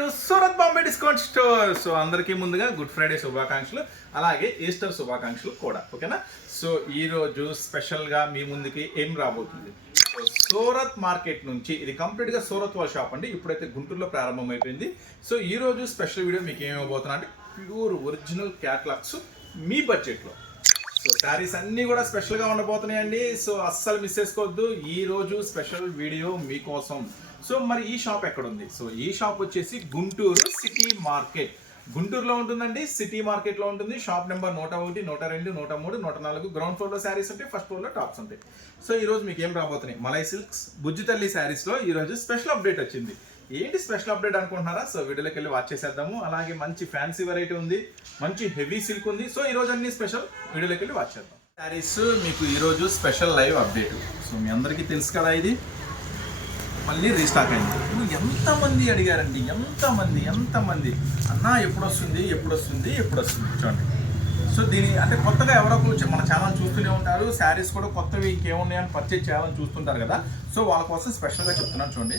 To Surat Bombay discount store. So అందరికీ ముందుగా good Friday శుభాకాంక్షలు. అలాగే ఈస్టర్ శుభాకాంక్షలు కూడా ఓకేనా? సో ఈ రోజు మీ ముందుకి ఏం రాబోతుంది? సూరత్ మార్కెట్ నుంచి ఇది కంప్లీట్గా సూరత్ వాళ్ళ షాప్ అండి. ఇప్పుడైతే గుంటూరులో ప్రారంభమైపోయింది. సో ఈ రోజు స్పెషల్ వీడియో మీకు ఏమైపోతున్నా అంటే ప్యూర్ ఒరిజినల్ క్యాట్లాగ్స్ మీ బడ్జెట్లో. సో శారీస్ అన్నీ కూడా స్పెషల్గా ఉండబోతున్నాయండి. సో అస్సలు మిస్ చేసుకోవద్దు. ఈరోజు స్పెషల్ వీడియో మీకోసం. సో మరి ఈ షాప్ ఎక్కడ ఉంది సో ఈ షాప్ వచ్చేసి గుంటూరు సిటీ మార్కెట్. గుంటూరులో ఉంటుందండి సిటీ మార్కెట్లో ఉంటుంది. షాప్ నెంబర్ నూట ఒకటి నూట రెండు నూట మూడు నూట నాలుగు. గ్రౌండ్ ఫ్లోర్లో శారీస్ ఉంటాయి ఫస్ట్ ఫ్లోర్లో టాప్స్ ఉంటాయి. సో ఈరోజు మీకు ఏం రాబోతున్నాయి? మలై సిల్క్స్ బుజ్జితల్లి తల్లి ఈరోజు స్పెషల్ అప్డేట్ వచ్చింది. ఏంటి స్పెషల్ అప్డేట్ అనుకుంటున్నారా? సో వీడియోలోకి వెళ్ళి వాచ్ చేసేద్దాము. అలాగే మంచి ఫ్యాన్సీ వెరైటీ ఉంది మంచి హెవీ సిల్క్ ఉంది. సో ఈ రోజు అన్ని స్పెషల్ వీడియోలోకి వెళ్ళి వాచ్ చేద్దాం. శారీస్ మీకు ఈరోజు స్పెషల్ లైవ్ అప్డేట్. సో మీ అందరికీ తెలుసు కదా ఇది. మళ్ళీ రీస్టాక్ అయింది. ఇప్పుడు ఎంతమంది అడిగారండి? ఎంతమంది? ఎంతమంది? అన్నా ఎప్పుడు వస్తుంది ఎప్పుడు వస్తుంది ఎప్పుడు వస్తుంది చూడండి. సో దీని అంటే కొత్తగా ఎవరో వచ్చి మన ఛానల్ చూస్తూనే ఉంటారు. శారీస్ కూడా కొత్తవి ఇంకేమున్నాయని పర్చేజ్ చేయాలని చూస్తుంటారు కదా. సో వాళ్ళ కోసం స్పెషల్గా చెప్తున్నాను చూడండి.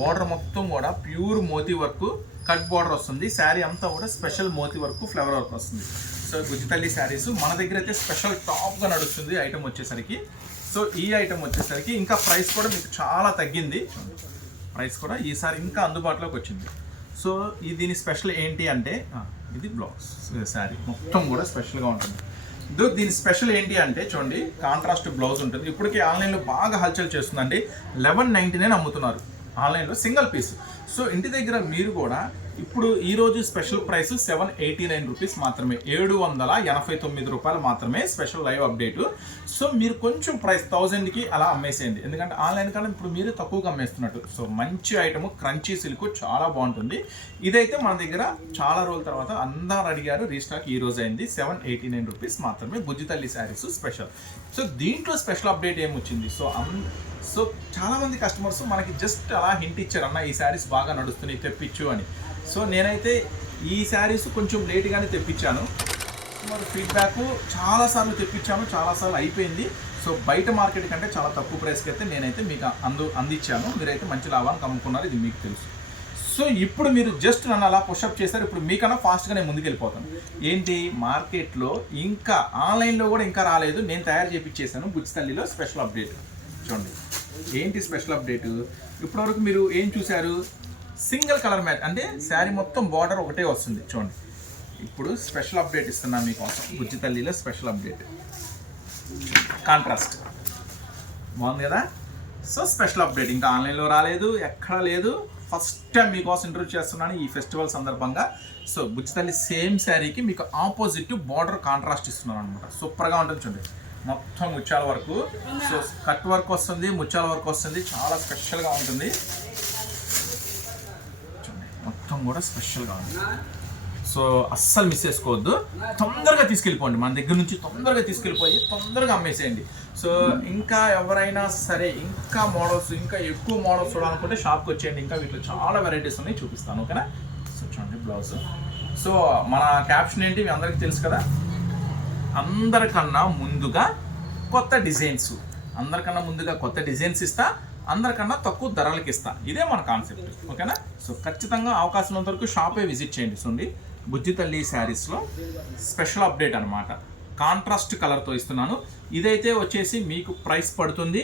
బార్డర్ మొత్తం కూడా pure moti work cut border వస్తుంది. శారీ అంతా కూడా special moti work flower work వస్తుంది. సో గుజ్జితల్లి శారీస్ మన దగ్గర అయితే స్పెషల్ టాప్గా నడుస్తుంది ఐటమ్ వచ్చేసరికి. సో ఈ ఐటమ్ వచ్చేసరికి ఇంకా ప్రైస్ కూడా మీకు చాలా తగ్గింది. ప్రైస్ కూడా ఈసారి ఇంకా అందుబాటులోకి వచ్చింది. సో ఈ దీని స్పెషల్ ఏంటి అంటే ఇది బ్లౌజ్ శారీ మొత్తం కూడా స్పెషల్గా ఉంటుంది. దీని స్పెషల్ ఏంటి అంటే చూడండి కాంట్రాస్ట్ బ్లౌజ్ ఉంటుంది. ఇప్పటికీ ఆన్లైన్లో బాగా హల్చల్ చేస్తుందండి. లెవెన్ నైంటీ నైన్ అమ్ముతున్నారు. ఆన్లైన్లో సింగిల్ పీస్ సో ఇంటి దగ్గర మీరు కూడా ఇప్పుడు ఈ రోజు special price seven eighty nine rupees మాత్రమే. ఏడు వందల ఎనభై తొమ్మిది రూపాయలు మాత్రమే స్పెషల్ లైవ్ అప్డేట్. సో మీరు కొంచెం ప్రైస్ థౌజండ్కి అలా అమ్మేసేయండి. ఎందుకంటే ఆన్లైన్ కన్నా ఇప్పుడు మీరు తక్కువగా అమ్మేస్తున్నట్టు. సో మంచి ఐటమ్ క్రంచీ సిల్క్ చాలా బాగుంటుంది. ఇదైతే మన దగ్గర చాలా రోజుల తర్వాత అందరు అడిగారు రీస్టాక్ ఈ రోజు అయింది. సెవెన్ ఎయిటీ నైన్ రూపీస్ మాత్రమే బుజ్జితల్లి శారీస్ స్పెషల్. సో దీంట్లో స్పెషల్ అప్డేట్ ఏమొచ్చింది సో అన్ సో చాలామంది కస్టమర్స్ మనకి జస్ట్ అలా హింట్ ఇచ్చారు అన్న ఈ శారీస్ బాగా నడుస్తున్నాయి తెప్పించు అని. సో నేనైతే ఈ శారీస్ కొంచెం లేట్గానే తెప్పించాను. మరి ఫీడ్బ్యాక్ చాలాసార్లు తెప్పించాను చాలాసార్లు అయిపోయింది. సో బయట మార్కెట్ కంటే చాలా తక్కువ ప్రైస్కి అయితే నేనైతే మీకు అందు అందించాను. మీరైతే మంచి లాభానికి అమ్ముకున్నారు ఇది మీకు తెలుసు. సో ఇప్పుడు మీరు జస్ట్ నన్ను అలా పుషప్ చేశారు. ఇప్పుడు మీకన్నా ఫాస్ట్గా నేను ముందుకు వెళ్ళిపోతాను ఏంటి? మార్కెట్లో ఇంకా ఆన్లైన్లో కూడా ఇంకా రాలేదు. నేను తయారు చేపించేశాను బుచ్చితల్లిలో స్పెషల్ అప్డేట్. చూడండి. ఏంటి స్పెషల్ అప్డేట్? ఇప్పటివరకు మీరు ఏం చూశారు? సింగిల్ కలర్ మ్యాచ్ అంటే శారీ మొత్తం బార్డర్ ఒకటే వస్తుంది. చూడండి. ఇప్పుడు స్పెషల్ అప్డేట్ ఇస్తున్నాను మీకోసం. బుచ్చితల్లిలో స్పెషల్ అప్డేట్. కాంట్రాస్ట్. బాగుంది కదా? So special update. ఇంకా ఆన్లైన్లో రాలేదు ఎక్కడా లేదు. ఫస్ట్ టైం మీకోసం ఇంటర్వ్యూ చేస్తున్నాను ఈ ఫెస్టివల్ సందర్భంగా. సో బుచ్చితల్లి సేమ్ శారీకి మీకు ఆపోజిట్ బార్డర్ కాంట్రాస్ట్ ఇస్తున్నాను అనమాట సూపర్గా ఉంటుంది చూడండి. మొత్తం ముత్యాల వరకు. సో కట్ వర్క్ వస్తుంది ముత్యాల వర్క్ వస్తుంది. చాలా స్పెషల్గా ఉంటుంది. చూడండి కూడా స్పెషల్గా ఉంది. సో అస్సలు మిస్ చేసుకోవద్దు. తొందరగా తీసుకెళ్ళిపోండి. మన దగ్గర నుంచి తొందరగా తీసుకెళ్ళిపోయి తొందరగా అమ్మేసేయండి. సో ఇంకా ఎవరైనా సరే ఇంకా మోడల్స్ ఇంకా ఎక్కువ మోడల్స్ చూడాలనుకుంటే షాప్కి వచ్చేయండి. ఇంకా వీటిలో చాలా వెరైటీస్ ఉన్నాయి. చూపిస్తాను ఓకేనా? సో చూడండి బ్లౌజ్ సో మన క్యాప్షన్ ఏంటి? మీ అందరికీ తెలుసు కదా? అందరికన్నా ముందుగా కొత్త డిజైన్స్ అందరికన్నా ముందుగా కొత్త డిజైన్స్ ఇస్తా అందరికన్నా తక్కువ ధరలకి ఇస్తా. ఇదే మన కాన్సెప్ట్ ఓకేనా? సో ఖచ్చితంగా అవకాశం ఉన్నంత వరకు షాపే విజిట్ చేయండి సుండి. బుజ్జి తల్లి శారీస్లో స్పెషల్ అప్డేట్ అనమాట కాంట్రాస్ట్ కలర్తో ఇస్తున్నాను. ఇదైతే వచ్చేసి మీకు ప్రైస్ పడుతుంది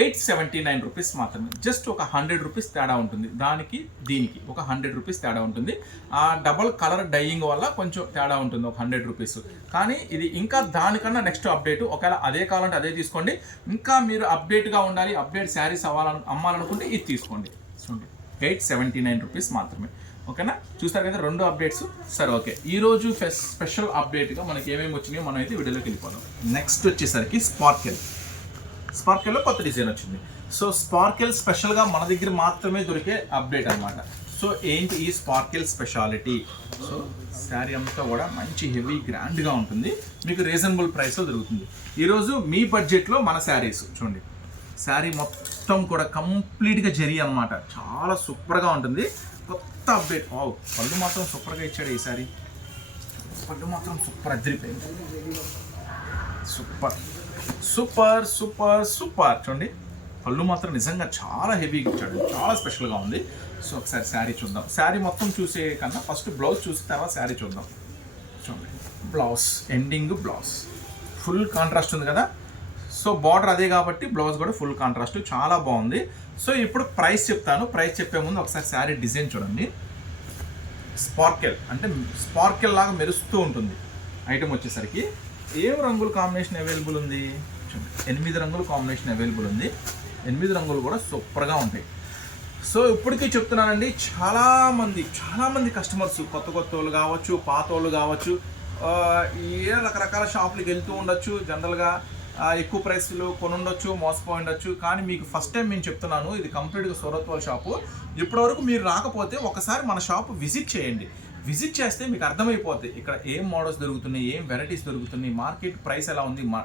ఎయిట్ సెవెంటీ నైన్ రూపీస్ మాత్రమే. జస్ట్ ఒక హండ్రెడ్ రూపీస్ తేడా ఉంటుంది. దానికి దీనికి ఒక హండ్రెడ్ రూపీస్ తేడా ఉంటుంది. ఆ డబల్ కలర్ డైయింగ్ వల్ల కొంచెం తేడా ఉంటుంది ఒక హండ్రెడ్ రూపీస్. కానీ ఇది ఇంకా దానికన్నా నెక్స్ట్ అప్డేట్. ఒకవేళ అదే కావాలంటే అదే తీసుకోండి. ఇంకా మీరు అప్డేట్గా ఉండాలి అప్డేట్ శారీస్ అవ్వాలను అమ్మాలనుకుంటే ఇది తీసుకోండి చూడండి ఎయిట్ సెవెంటీ నైన్ రూపీస్ మాత్రమే ఓకేనా చూస్తారు కదా రెండు అప్డేట్స్ సరే ఓకే ఈరోజు ఫెస్ స్పెషల్ అప్డేట్గా మనకి ఏమేమి వచ్చినాయో మనం అయితే వీడియోలోకి వెళ్ళిపోదాం. నెక్స్ట్ వచ్చేసరికి స్పార్కెల్ స్పార్కెల్లో కొత్త డిజైన్ వచ్చింది. సో స్పార్కెల్ స్పెషల్గా మన దగ్గర మాత్రమే దొరికే అప్డేట్ అన్నమాట. సో ఏంటి ఈ స్పార్కెల్ స్పెషాలిటీ సో శారీ అంతా కూడా మంచి హెవీ గ్రాండ్గా ఉంటుంది. మీకు రీజనబుల్ ప్రైస్లో దొరుకుతుంది. ఈరోజు మీ బడ్జెట్లో మన శారీస్ చూడండి. శారీ మొత్తం కూడా కంప్లీట్గా జరి అన్నమాట. చాలా సూపర్గా ఉంటుంది. కొత్త అప్డేట్. వావ్ పళ్ళు మాత్రం సూపర్గా ఇచ్చాడు ఈ పళ్ళు మాత్రం సూపర్ అదిరిపోయింది. సూపర్. Super super super. చూడండి పళ్ళు మాత్రం నిజంగా చాలా హెవీగా ఇచ్చాడు. చాలా స్పెషల్గా ఉంది. సో ఒకసారి శారీ చూద్దాం. శారీ మొత్తం చూసే కన్నా ఫస్ట్ బ్లౌజ్ చూసి తర్వాత శారీ చూద్దాం. చూడండి blouse ending blouse. Full contrast ఉంది కదా? సో బార్డర్ అదే కాబట్టి బ్లౌజ్ కూడా ఫుల్ కాంట్రాస్ట్ చాలా బాగుంది. సో ఇప్పుడు ప్రైస్ చెప్తాను. ప్రైస్ చెప్పే ముందు ఒకసారి శారీ డిజైన్ చూడండి. స్పార్కెల్ అంటే స్పార్కెల్ లాగా మెరుస్తూ ఉంటుంది ఐటమ్ వచ్చేసరికి. ఏం రంగుల కాంబినేషన్ అవైలబుల్ ఉంది? ఎనిమిది రంగుల కాంబినేషన్ అవైలబుల్ ఉంది. ఎనిమిది రంగులు కూడా సూపర్గా ఉంటాయి. సో ఇప్పటికీ చెప్తున్నానండి చాలామంది చాలామంది కస్టమర్స్ కొత్త కొత్త వాళ్ళు కావచ్చు పాత వాళ్ళు కావచ్చు ఏ రకరకాల షాపులకు వెళ్తూ ఉండొచ్చు. జనరల్గా ఎక్కువ ప్రైస్లో కొనుండొచ్చు మోసపోయి ఉండొచ్చు కానీ మీకు ఫస్ట్ టైం నేను చెప్తున్నాను ఇది కంప్లీట్గా సూరత్వాల్ షాపు ఇప్పటివరకు మీరు రాకపోతే ఒకసారి మన షాప్ విజిట్ చేయండి. విజిట్ చేస్తే మీకు అర్థమైపోతుంది ఇక్కడ ఏం మోడల్స్ దొరుకుతున్నాయి ఏం వెరైటీస్ దొరుకుతున్నాయి మార్కెట్ ప్రైస్ ఎలా ఉంది మా-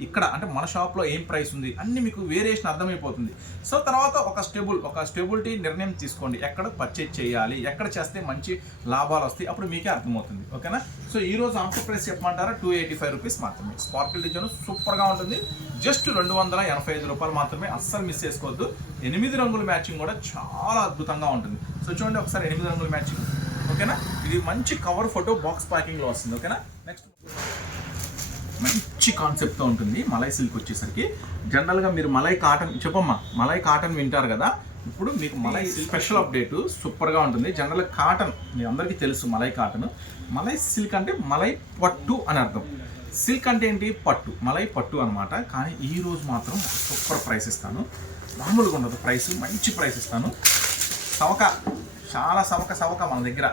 ఇక్కడ అంటే మన షాప్లో ఏం ప్రైస్ ఉంది అన్ని మీకు వేరియేషన్ అర్థమైపోతుంది. సో తర్వాత ఒక స్టేబుల్ ఒక స్టేబులిటీ నిర్ణయం తీసుకోండి. ఎక్కడ పర్చేజ్ చేయాలి ఎక్కడ చేస్తే మంచి లాభాలు వస్తాయి అప్పుడు మీకే అర్థమవుతుంది. ఓకేనా? సో ఈ రోజు ఆఫర్ ప్రైస్ చెప్పమంటారా? టూ ఎయిటీ ఫైవ్ రూపీస్ మాత్రమే. స్పార్కిల్ డిజైన్ సూపర్గా ఉంటుంది. జస్ట్ రెండు వందల ఎనభై ఐదు రూపాయలు మాత్రమే అస్సలు మిస్ చేసుకోవద్దు. ఎనిమిది రంగుల మ్యాచింగ్ కూడా చాలా అద్భుతంగా ఉంటుంది. సో చూడండి ఒకసారి ఎనిమిది రంగుల మ్యాచింగ్. ఓకేనా? ఇది మంచి కవర్ ఫోటో బాక్స్ ప్యాకింగ్లో వస్తుంది ఓకేనా? నెక్స్ట్ మంచి కాన్సెప్ట్తో ఉంటుంది మలై సిల్క్ వచ్చేసరికి. జనరల్గా మీరు మలై కాటన్ చెప్పమ్మా మలై కాటన్ వింటారు కదా? ఇప్పుడు మీకు మలై స్పెషల్ అప్డేట్ సూపర్గా ఉంటుంది. జనరల్ కాటన్ మీ అందరికీ తెలుసు మలై కాటన్ మలై సిల్క్ అంటే మలై పట్టు అని అర్థం. సిల్క్ అంటే ఏంటి? పట్టు మలై పట్టు అనమాట కానీ ఈ రోజు మాత్రం సూపర్ ప్రైస్ ఇస్తాను. మామూలుగా ఉండదు ప్రైస్ మంచి ప్రైస్ ఇస్తాను. సవక చాలా సవక సవక మన దగ్గర.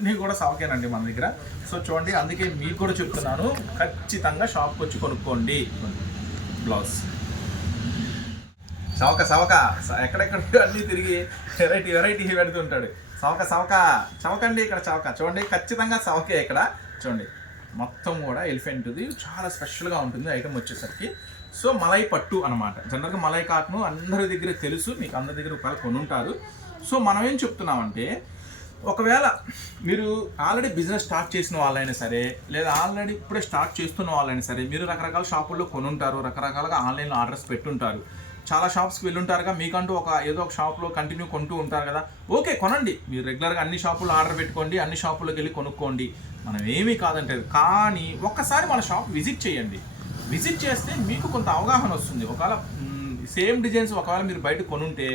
అన్నీ కూడా సవకేనండి మన దగ్గర. సో చూడండి అందుకే మీకు కూడా చెప్తున్నాను ఖచ్చితంగా షాప్కి వచ్చి కొనుక్కోండి. బ్లౌజ్ సవక సవక. ఎక్కడెక్కడ అన్నీ తిరిగి వెరైటీ వెరైటీ పెడుతుంటాడు సవక సవక. చవకండి ఇక్కడ చవక చూడండి ఖచ్చితంగా సవకే ఇక్కడ. చూడండి మొత్తం కూడా ఎలిఫెంట్ది. చాలా స్పెషల్గా ఉంటుంది ఐటమ్ వచ్చేసరికి. సో మలై పట్టు అనమాట జనరల్గా మలై కాటను అందరి దగ్గర తెలుసు మీకు అందరి దగ్గర ఒకవేళ కొనుంటారు. సో మనం ఏం చెప్తున్నామంటే ఒకవేళ మీరు ఆల్రెడీ బిజినెస్ స్టార్ట్ చేసిన వాళ్ళైనా సరే లేదా ఆల్రెడీ ఇప్పుడే స్టార్ట్ చేస్తున్న వాళ్ళైనా సరే మీరు రకరకాల షాపుల్లో కొనుంటారు రకరకాలుగా ఆన్లైన్లో ఆర్డర్స్ పెట్టుంటారు. చాలా షాప్స్కి వెళ్ళుంటారుగా మీకంటూ ఒక ఏదో ఒక షాప్లో కంటిన్యూ కొంటూ ఉంటారు కదా. ఓకే కొనండి. మీరు రెగ్యులర్గా అన్ని షాపుల్లో ఆర్డర్ పెట్టుకోండి అన్ని షాపుల్లోకి వెళ్ళి కొనుక్కోండి. మనం ఏమీ కాదంటే కానీ ఒక్కసారి మన షాప్ విజిట్ చేయండి. విజిట్ చేస్తే మీకు కొంత అవగాహన వస్తుంది. ఒకవేళ సేమ్ డిజైన్స్ ఒకవేళ మీరు బయట కొనుంటే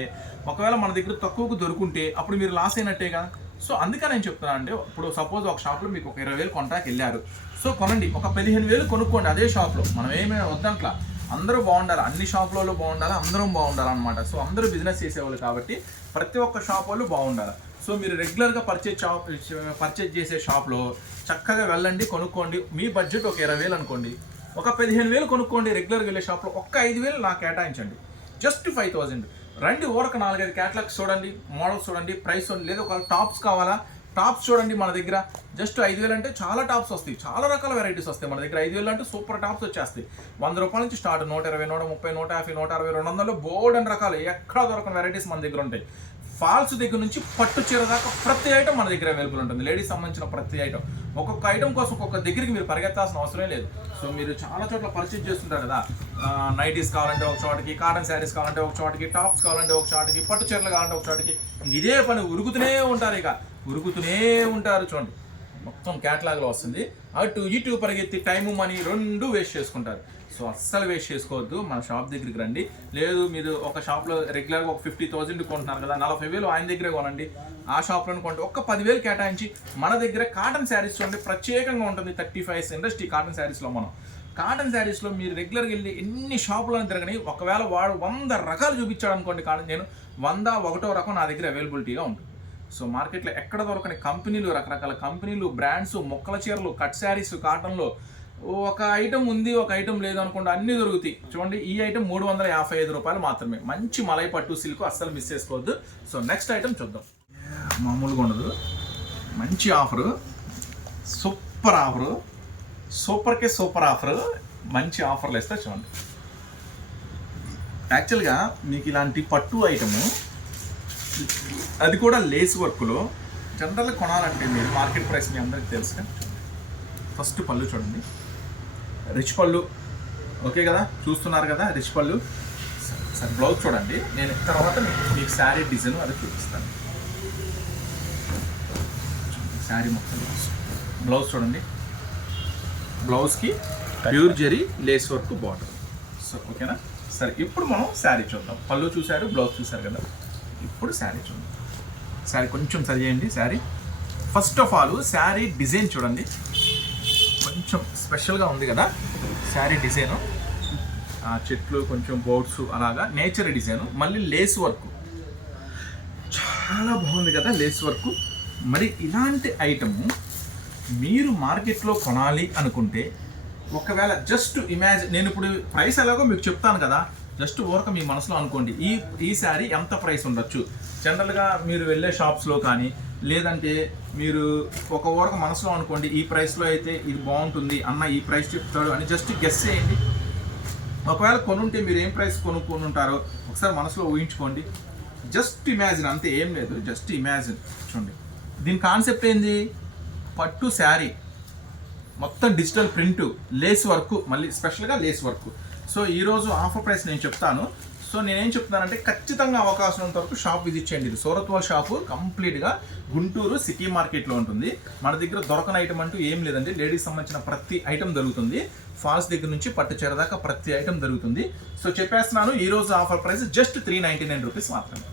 ఒకవేళ మన దగ్గర తక్కువకు దొరుకుంటే అప్పుడు మీరు లాస్ అయినట్టే కదా. సో అందుకని నేను చెప్తున్నాను అంటే ఇప్పుడు సపోజ్ ఒక షాప్లో మీకు ఒక ఇరవై వేలు కొంటాకి వెళ్ళారు. సో కొనండి ఒక పదిహేను వేలు కొనుక్కోండి అదే షాప్లో మనం ఏమైనా వద్దంట్లా అందరూ బాగుండాలి అన్ని షాపులలో బాగుండాలి అందరం బాగుండాలన్నమాట సో అందరూ బిజినెస్ చేసేవాళ్ళు కాబట్టి ప్రతి ఒక్క షాప్ వాళ్ళు బాగుండాలి. సో మీరు రెగ్యులర్గా పర్చేజ్ షాప్ పర్చేజ్ చేసే షాప్లో చక్కగా వెళ్ళండి కొనుక్కోండి. మీ బడ్జెట్ ఒక ఇరవై వేలు అనుకోండి. ఒక పదిహేను వేలు కొనుక్కోండి రెగ్యులర్గా వెళ్ళే షాప్లో ఒక్క ఐదు వేలు నాకు కేటాయించండి. జస్ట్ ఫైవ్ థౌజండ్ రండి ఊరక నాలుగైదు క్యాటలాగ్స్ చూడండి మోడల్స్ చూడండి ప్రైస్ చూడండి లేదా ఒక టాప్స్ కావాలా టాప్స్ చూడండి మన దగ్గర. జస్ట్ ఐదు వేలు అంటే చాలా టాప్స్ వస్తాయి చాలా రకాల వెరైటీస్ వస్తాయి మన దగ్గర. ఐదు వేలు అంటే సూపర్ టాప్స్ వచ్చేస్తాయి. వంద రూపాయల నుంచి స్టార్ట్ నూట ఇరవై నూట ముప్పై నూట యాభై నూట అరవై రెండు వందలు బోర్డ్ అండ్ రకాలు ఎక్కడ దొరకని వెరైటీస్ మన దగ్గర ఉంటాయి. ఫాల్స్ దగ్గర నుంచి పట్టు చీర దాకా ప్రతి ఐటమ్ మన దగ్గర అవైలబుల్ ఉంటుంది. లేడీస్ సంబంధించిన ప్రతి ఐటమ్ ఒక్కొక్క ఐటమ్ కోసం ఒక్కొక్క దగ్గరికి మీరు పరిగెత్తాల్సిన అవసరం లేదు. సో మీరు చాలా చోట్ల పర్చేజ్ చేస్తుంటారు కదా. నైటీస్ కావాలంటే ఒక చోటకి కాటన్ శారీస్ కావాలంటే ఒక చోటకి టాప్స్ కావాలంటే ఒక చోటకి పట్టు చీరలు కావాలంటే ఒక చోటకి ఇదే పని ఉరుకుతూనే ఉంటారు ఇక. ఉరుకుతూనే ఉంటారు చూడండి. మొత్తం క్యాటలాగ్లో వస్తుంది. అటు ఇటు పరిగెత్తి టైము మనీ రెండు వేస్ట్ చేసుకుంటారు. సో అస్సలు వేస్ట్ చేసుకోవద్దు. మన షాప్ దగ్గరికి రండి. లేదు మీరు ఒక షాప్లో రెగ్యులర్గా ఒక ఫిఫ్టీ థౌసండ్ కొంటున్నారు కదా నలభై వేలు ఆయన దగ్గరే కొనండి. ఆ షాప్లో కొంటే ఒక్క పదివేలు కేటాయించి మన దగ్గర కాటన్ శారీస్ చూడండి ప్రత్యేకంగా ఉంటుంది థర్టీ ఫైవ్ ఇండస్ట్రీ కాటన్ శారీస్లో మనం. కాటన్ శారీస్లో మీరు రెగ్యులర్గా వెళ్ళి ఎన్ని షాపులను తిరగని ఒకవేళ వాడు వంద రకాలు చూపించాడు అనుకోండి కాటన్ నేను వంద ఒకటో రకం నా దగ్గర అవైలబిలిటీగా ఉంటుంది. సో మార్కెట్లో ఎక్కడ దొరకని కంపెనీలు రకరకాల కంపెనీలు బ్రాండ్స్ మొక్కల చీరలు కట్ శారీస్ కాటన్లో ఒక ఐటెం ఉంది ఒక ఐటెం లేదు అనుకోండి అన్నీ దొరుకుతాయి. చూడండి ఈ ఐటెం మూడు వందల యాభై ఐదు రూపాయలు మాత్రమే. మంచి మలై పట్టు సిల్క్ అస్సలు మిస్ చేసుకోవద్దు. సో నెక్స్ట్ ఐటెం చూద్దాం. మామూలుగా ఉండదు. మంచి ఆఫరు సూపర్ ఆఫరు సూపర్కే సూపర్ ఆఫర్ మంచి ఆఫర్లు ఇస్తే చూడండి. యాక్చువల్గా మీకు ఇలాంటి పట్టు ఐటము అది కూడా లేస్ వర్క్లో. జనరల్గా కొనాలంటే మీరు మార్కెట్ ప్రైస్ మీ అందరికి తెలుసు ఫస్ట్ పళ్ళు చూడండి. రిచ్ పళ్ళు. ఓకే కదా? చూస్తున్నారు కదా రిచ్ పళ్ళు? సరే బ్లౌజ్ చూడండి. నేను తర్వాత మీకు- శారీ డిజైన్ అది చూపిస్తాను. శారీ మొత్తం. బ్లౌజ్ చూడండి. బ్లౌజ్కి pure zari lace work border. So ఓకేనా? సరే ఇప్పుడు మనం శారీ చూద్దాం. పళ్ళు చూశారు బ్లౌజ్ చూశారు కదా? ఇప్పుడు శారీ చూడండి. శారీ కొంచెం సరి చేయండి sari. First of all sari design చూడండి. కొంచెం స్పెషల్గా ఉంది కదా? శారీ డిజైను. చెట్లు కొంచెం బోర్డ్స్ అలాగా. Nature design. మళ్ళీ లేస్ వర్క్ చాలా బాగుంది కదా లేస్ వర్క్ మరి ఇలాంటి ఐటము మీరు మార్కెట్లో కొనాలి అనుకుంటే ఒకవేళ జస్ట్ ఇమాజిన్ నేను ఇప్పుడు ప్రైస్ ఎలాగో మీకు చెప్తాను కదా. జస్ట్ ఊరక మీ మనసులో అనుకోండి ఈ ఈ శారీ ఎంత ప్రైస్ ఉండొచ్చు? జనరల్గా మీరు వెళ్ళే షాప్స్లో కానీ లేదంటే మీరు ఒక ఊరక మనసులో అనుకోండి ఈ ప్రైస్లో అయితే ఇది బాగుంటుంది అన్న ఈ ప్రైస్ చెప్తాడు అని జస్ట్ గెస్ చేయండి. ఒకవేళ కొనుంటే మీరు ఏం ప్రైస్ కొనుక్కొని ఉంటారో ఒకసారి మనసులో ఊహించుకోండి. జస్ట్ ఇమాజిన్ అంతే ఏం లేదు జస్ట్ ఇమాజిన్ చూడండి. దీని కాన్సెప్ట్ ఏంది? పట్టు శారీ. మొత్తం డిజిటల్ ప్రింట్ లేస్ వర్క్ మళ్ళీ స్పెషల్గా లేస్ వర్క్ సో ఈరోజు ఆఫర్ ప్రైస్ నేను చెప్తాను. సో నేనేం చెప్తున్నానంటే ఖచ్చితంగా అవకాశం ఉన్నంత వరకు షాప్ విజిట్ చేయండి. ఇది సూరత్వాల్ షాపు కంప్లీట్గా గుంటూరు సిటీ మార్కెట్లో ఉంటుంది. మన దగ్గర దొరకని ఐటమ్ అంటూ ఏం లేదండి. లేడీస్ సంబంధించిన ప్రతి ఐటమ్ దొరుకుతుంది. ఫాల్స్ దగ్గర నుంచి పట్టు చెరదాకా ప్రతి ఐటమ్ దొరుకుతుంది. సో చెప్పేస్తున్నాను ఈ రోజు offer price just three ninety nine rupees మాత్రమే.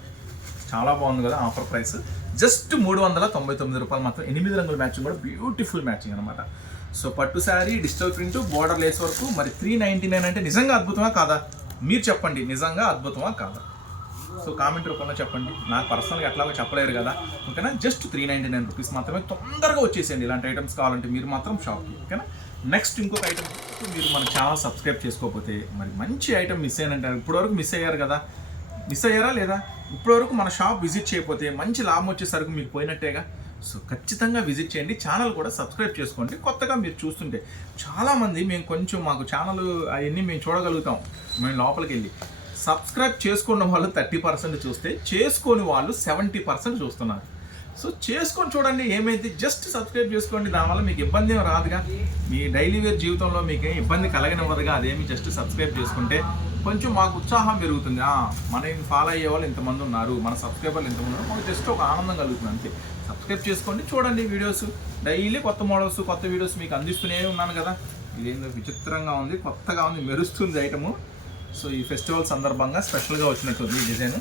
చాలా బాగుంది కదా ఆఫర్ ప్రైస్. జస్ట్ మూడు వందల తొంభై తొమ్మిది రూపాయలు మాత్రం ఎనిమిది రంగుల మ్యాచింగ్ కూడా బ్యూటిఫుల్ మ్యాచింగ్ అనమాట సో పట్టు sari digital print border lace వరకు మరి త్రీ నైంటీ నైన్ అంటే నిజంగా అద్భుతమా కాదా? మీరు చెప్పండి నిజంగా అద్భుతమా కాదా? సో కామెంట్ రూపంలో చెప్పండి. నాకు పర్సనల్గా ఎట్లాగో చెప్పలేరు కదా. ఓకేనా? Just three ninety nine rupees మాత్రమే తొందరగా వచ్చేసేయండి. ఇలాంటి ఐటమ్స్ కావాలంటే మీరు మాత్రం షాప్కి ఓకేనా? నెక్స్ట్ ఇంకొక ఐటమ్ మీరు మన ఛానల్ సబ్స్క్రైబ్ చేసుకోకపోతే మరి మంచి ఐటమ్ మిస్ అయినంటారు ఇప్పటివరకు మిస్ అయ్యారు కదా? మిస్ అయ్యారా లేదా? ఇప్పటివరకు మన షాప్ విజిట్ చేయకపోతే మంచి లాభం వచ్చేసరికి మీకు పోయినట్టేగా? సో ఖచ్చితంగా విజిట్ చేయండి. ఛానల్ కూడా సబ్స్క్రైబ్ చేసుకోండి. కొత్తగా మీరు చూస్తుంటే చాలామంది మేము కొంచెం మాకు ఛానల్ అవన్నీ మేము చూడగలుగుతాం. మేము లోపలికి వెళ్ళి. సబ్స్క్రైబ్ చేసుకున్న వాళ్ళు థర్టీ పర్సెంట్ చూస్తే చేసుకోని వాళ్ళు సెవెంటీ పర్సెంట్ చూస్తున్నారు. సో చేసుకొని చూడండి ఏమైంది? జస్ట్ సబ్స్క్రైబ్ చేసుకోండి. దానివల్ల మీకు ఇబ్బంది ఏం రాదుగా. మీ డైలీ వేర్ జీవితంలో మీకు ఏం ఇబ్బంది కలగనివ్వదుగా. అదేమి జస్ట్ సబ్స్క్రైబ్ చేసుకుంటే కొంచెం మాకు ఉత్సాహం పెరుగుతుంది. మన మనం ఫాలో అయ్యే వాళ్ళు ఇంతమంది ఉన్నారు. మన సబ్స్క్రైబర్లు ఇంతమంది ఉన్నారు. మాకు జస్ట్ ఒక ఆనందం కలుగుతుంది అంతే. సబ్స్క్రైబ్ చేసుకోండి. చూడండి వీడియోస్ డైలీ కొత్త మోడల్స్ కొత్త వీడియోస్ మీకు అందిస్తూనే ఉన్నాను కదా. ఇదేందో విచిత్రంగా ఉంది కొత్తగా ఉంది మెరుస్తుంది ఐటము సో ఈ ఫెస్టివల్ సందర్భంగా స్పెషల్గా వచ్చినట్టుంది ఈ డిజైన్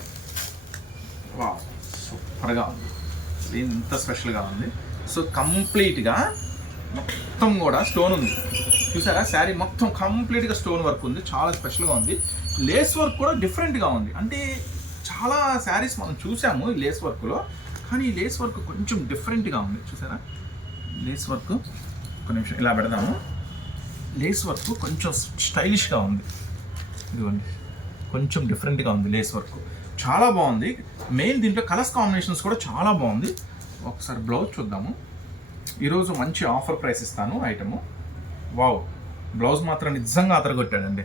వా సూపర్గా ఉంది. ఇది ఇంత స్పెషల్గా ఉంది. సో కంప్లీట్గా మొత్తం కూడా స్టోన్ ఉంది. చూసారా? శారీ మొత్తం కంప్లీట్గా స్టోన్ వర్క్ ఉంది. చాలా స్పెషల్గా ఉంది. లేస్ వర్క్ కూడా డిఫరెంట్గా ఉంది. అంటే చాలా శారీస్ మనం చూసాము ఈ లేస్ వర్క్లో కానీ ఈ లేస్ వర్క్ కొంచెం డిఫరెంట్గా ఉంది. చూసారా? లేస్ వర్క్ ఒక నిమిషం ఇలా పెడదాము. లేస్ వర్క్ కొంచెం స్టైలిష్గా ఉంది. ఇదిగోండి. కొంచెం డిఫరెంట్గా ఉంది లేస్ వర్క్ చాలా బాగుంది. మెయిన్ దీంట్లో కలర్స్ కాంబినేషన్స్ కూడా చాలా బాగుంది. ఒకసారి బ్లౌజ్ చూద్దాము. ఈరోజు మంచి ఆఫర్ ప్రైస్ ఇస్తాను ఐటము వావ్ బ్లౌజ్ మాత్రం నిజంగా అతరగొట్టాడండి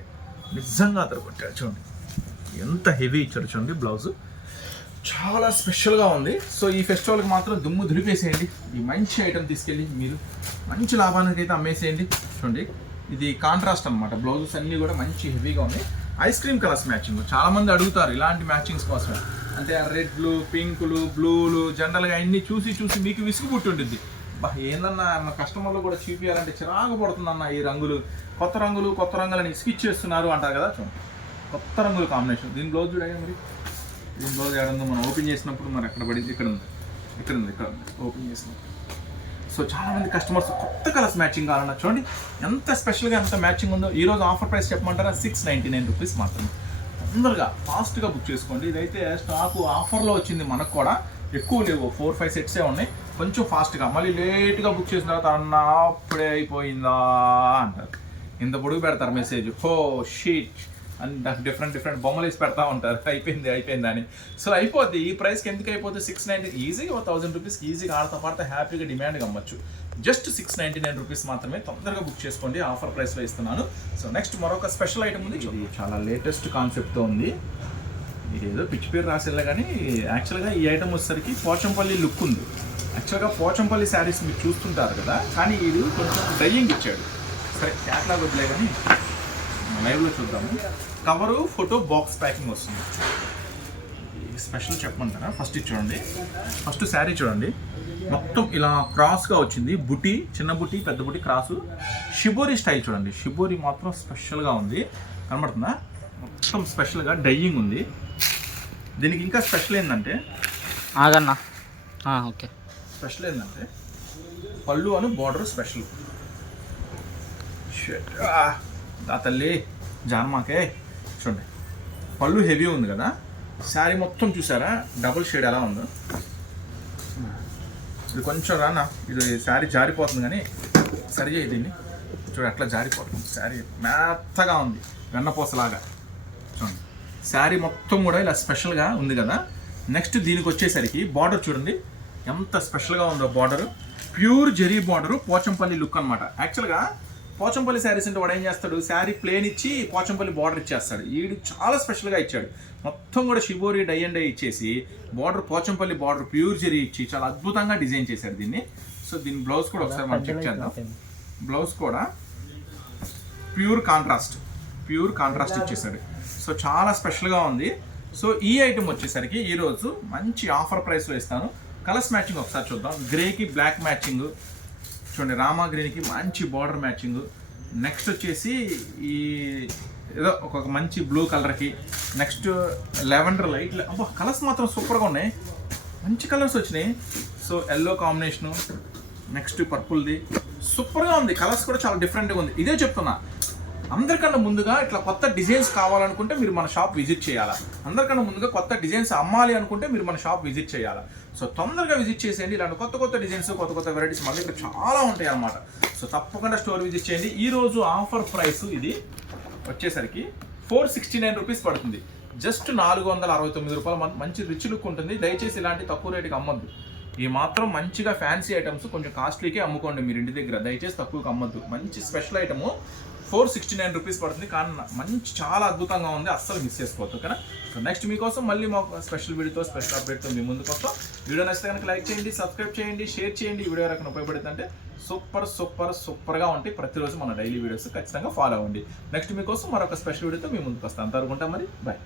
నిజంగా అతరగొట్టాడు చూడండి. ఎంత హెవీ ఇచ్చాడు చూడండి బ్లౌజ్ చాలా స్పెషల్గా ఉంది. సో ఈ ఫెస్టివల్కి మాత్రం దుమ్ము దులిపేసేయండి. ఈ మంచి ఐటెం తీసుకెళ్ళి మీరు మంచి లాభానికి అయితే అమ్మేసేయండి. చూడండి. ఇది కాంట్రాస్ట్ అనమాట బ్లౌజెస్ అన్నీ కూడా మంచి హెవీగా ఉన్నాయి. Ice cream colours matching. చాలా మంది అడుగుతారు ఇలాంటి మ్యాచింగ్స్ కోసమే. అంటే రెడ్లు పింకులు బ్లూలు జనరల్గా అన్ని చూసి చూసి మీకు విసుగు పుట్టుండిద్ది. బా ఏందన్నా మా కస్టమర్లు కూడా చూపించాలంటే చిరాకు పడుతుందన్న ఈ రంగులు. కొత్త రంగులు కొత్త రంగులని ఇసుకిచ్చేస్తున్నారు అంటారు కదా చూడండి కొత్త రంగుల కాంబినేషన్. దీని బ్లౌజ్ చూడండి మరి. దీని బ్లౌజ్ ఏడందో మనం ఓపెన్ చేసినప్పుడు మరి ఎక్కడ పడింది? ఇక్కడ ఉంది. ఇక్కడ ఉంది ఇక్కడ ఉంది. ఓపెన్ చేసినప్పుడు. సో చాలామంది కస్టమర్స్ కొత్త కలర్స్ మ్యాచింగ్ కావాలన్నా చూడండి ఎంత స్పెషల్గా ఎంత మ్యాచింగ్ ఉందో ఈ రోజు ఆఫర్ ప్రైస్ చెప్పమంటారా? సిక్స్ నైంటీ నైన్ రూపీస్ మాత్రమే. తొందరగా ఫాస్ట్గా బుక్ చేసుకోండి. ఇదైతే స్టాకు ఆఫర్లో వచ్చింది మనకు కూడా. ఎక్కువ లేవు ఫోర్ ఫైవ్ సెట్సే ఉన్నాయి. కొంచెం ఫాస్ట్గా మళ్ళీ లేట్గా బుక్ చేసిన తర్వాత అన్న అప్పుడే అయిపోయిందా అంటారు. ఇంత పొడుగు పెడతారు మెసేజ్ హో షీట్ అని నాకు డిఫరెంట్ డిఫరెంట్ బొమ్మలు వేసి పెడతా ఉంటారు. అయిపోయింది అయిపోయింది అని. సో అయిపోద్ది. ఈ ప్రైస్కి ఎందుకు అయిపోతుంది సిక్స్ నైంటీ ఈజీగా ఒక థౌసండ్ రూపీస్కి ఈజీగా ఆడతా పాడతా హ్యాపీగా demand అమ్మచ్చు. Just six ninety nine rupees మాత్రమే తొందరగా బుక్ చేసుకోండి. ఆఫర్ ప్రైస్లో ఇస్తున్నాను. సో నెక్స్ట్ మరొక స్పెషల్ ఐటమ్ ఉంది ఇది చాలా లేటెస్ట్ కాన్సెప్ట్తో ఉంది. ఇది ఏదో పిచ్చి పేరు రాసేలా కానీ యాక్చువల్గా ఈ ఐటమ్ వచ్చేసరికి పోచంపల్లి లుక్ ఉంది. యాక్చువల్గా పోచంపల్లి శారీస్ మీరు చూస్తుంటారు కదా? కానీ ఇది కొంచెం డయ్యింగ్ ఇచ్చాడు. సరే క్యాట్లాగ్ వదిలే కానీ లైవ్లో చూద్దాము. కవరు ఫోటో బాక్స్ ప్యాకింగ్ వస్తుంది. స్పెషల్ చెప్పమంటారా? ఫస్ట్ చూడండి. ఫస్ట్ శారీ చూడండి. మొత్తం ఇలా క్రాస్గా వచ్చింది. బుటి చిన్న బుటి పెద్ద బుటి క్రాసు షిబోరి స్టైల్ చూడండి. షిబోరి మాత్రం స్పెషల్గా ఉంది. కనబడుతుందా? మొత్తం స్పెషల్గా డయ్యింగ్ ఉంది. దీనికి ఇంకా స్పెషల్ ఏంటంటే? ఆగన్నా. ఓకే. స్పెషల్ ఏంటంటే? పళ్ళు అని బార్డర్ స్పెషల్ ఆ తల్లి జాన్మాకే చూడండి. పళ్ళు హెవీ ఉంది కదా. శారీ మొత్తం చూసారా? డబుల్ షేడ్ ఎలా ఉందో. ఇది కొంచెం రానా? ఇది శారీ జారిపోతుంది కానీ సరి చేయి దీన్ని. చూడు అట్లా జారిపోతుంది. శారీ మెత్తగా ఉంది. వెన్నపూసలాగా. చూడండి. శారీ మొత్తం కూడా ఇలా స్పెషల్గా ఉంది కదా. నెక్స్ట్ దీనికి వచ్చేసరికి బార్డర్ చూడండి. ఎంత స్పెషల్గా ఉందో border pure zari border Pochampally look అనమాట యాక్చువల్గా పోచంపల్లి శారీస్ అంటే వాడు ఏం చేస్తాడు? శారీ ప్లేన్ ఇచ్చి పోచంపల్లి బార్డర్ ఇచ్చేస్తాడు. ఈడు చాలా స్పెషల్గా ఇచ్చాడు. మొత్తం కూడా షిబోరి డై అండ్ డై ఇచ్చేసి border Pochampally border pure zari ఇచ్చి చాలా అద్భుతంగా డిజైన్ చేశాడు దీన్ని. సో దీని బ్లౌజ్ కూడా ఒకసారి మనం చెక్ చేద్దాం. బ్లౌజ్ కూడా ప్యూర్ కాంట్రాస్ట్ ప్యూర్ కాంట్రాస్ట్ ఇచ్చేసాడు. సో చాలా స్పెషల్గా ఉంది. సో ఈ ఐటమ్ వచ్చేసరికి ఈరోజు మంచి ఆఫర్ ప్రైస్లో ఇస్తాను. కలర్స్ మ్యాచింగ్ ఒకసారి చూద్దాం. గ్రేకి బ్లాక్ మ్యాచింగ్ చూడండి రామా గ్రీన్కి మంచి బార్డర్ మ్యాచింగ్ నెక్స్ట్ వచ్చేసి ఈ ఏదో ఒక మంచి బ్లూ కలర్కి నెక్స్ట్ లెవెండర్ లైట్ అబ్బా కలర్స్ మాత్రం సూపర్గా ఉన్నాయి. మంచి కలర్స్ వచ్చినాయి. సో ఎల్లో కాంబినేషను నెక్స్ట్ పర్పుల్ది సూపర్గా ఉంది. కలర్స్ కూడా చాలా డిఫరెంట్గా ఉంది. ఇదే చెప్తున్నా. అందరికన్నా ముందుగా ఇట్లా కొత్త డిజైన్స్ కావాలనుకుంటే మీరు మన షాప్ విజిట్ చేయాలా? అందరికన్నా ముందుగా కొత్త డిజైన్స్ అమ్మాలి అనుకుంటే మీరు మన షాప్ విజిట్ చేయాలా? సో తొందరగా విజిట్ చేసేయండి. ఇలాంటి కొత్త కొత్త డిజైన్స్ కొత్త కొత్త వెరైటీస్ మన దగ్గర చాలా ఉంటాయి అన్నమాట. సో తప్పకుండా స్టోర్ విజిట్ చేయండి. ఈ రోజు ఆఫర్ ప్రైస్ ఇది వచ్చేసరికి ఫోర్ సిక్స్టీ నైన్ రూపీస్ పడుతుంది. జస్ట్ నాలుగు వందల అరవై తొమ్మిది రూపాయలు మంచి రిచ్ లుక్ ఉంటుంది. దయచేసి ఇలాంటి తక్కువ రేటుకి అమ్మద్దు. ఈ మాత్రం మంచిగా ఫ్యాన్సీ ఐటమ్స్ కొంచెం కాస్ట్లీకే అమ్ముకోండి మీరు ఇంటి దగ్గర. దయచేసి తక్కువకి అమ్మద్దు. మంచి special item four sixty nine rupees పడుతుంది. కానీ మంచి చాలా అద్భుతంగా ఉంది. అస్సలు మిస్ చేసుకోవద్దు ఓకేనా? సో నెక్స్ట్ మీకోసం మళ్ళీ మాకు స్పెషల్ వీడియోతో స్పెషల్ అప్డేట్తో మీ ముందుకు వస్తాం. వీడియో నచ్చితే కనుక లైక్ చేయండి సబ్స్క్రైబ్ చేయండి షేర్ చేయండి. ఈ వీడియో రకం ఉపయోగపడుతుందంటే సూపర్ సూపర్ సూపర్గా ఉంటాయి. ప్రతిరోజు మన డైలీ వీడియోస్ ఖచ్చితంగా ఫాలో అవ్వండి. నెక్స్ట్ మీకోసం మరొక స్పెషల్ వీడియోతో మీ ముందుకు వస్తాం. అంతవరకు ఉంటాం మరి. బాయ్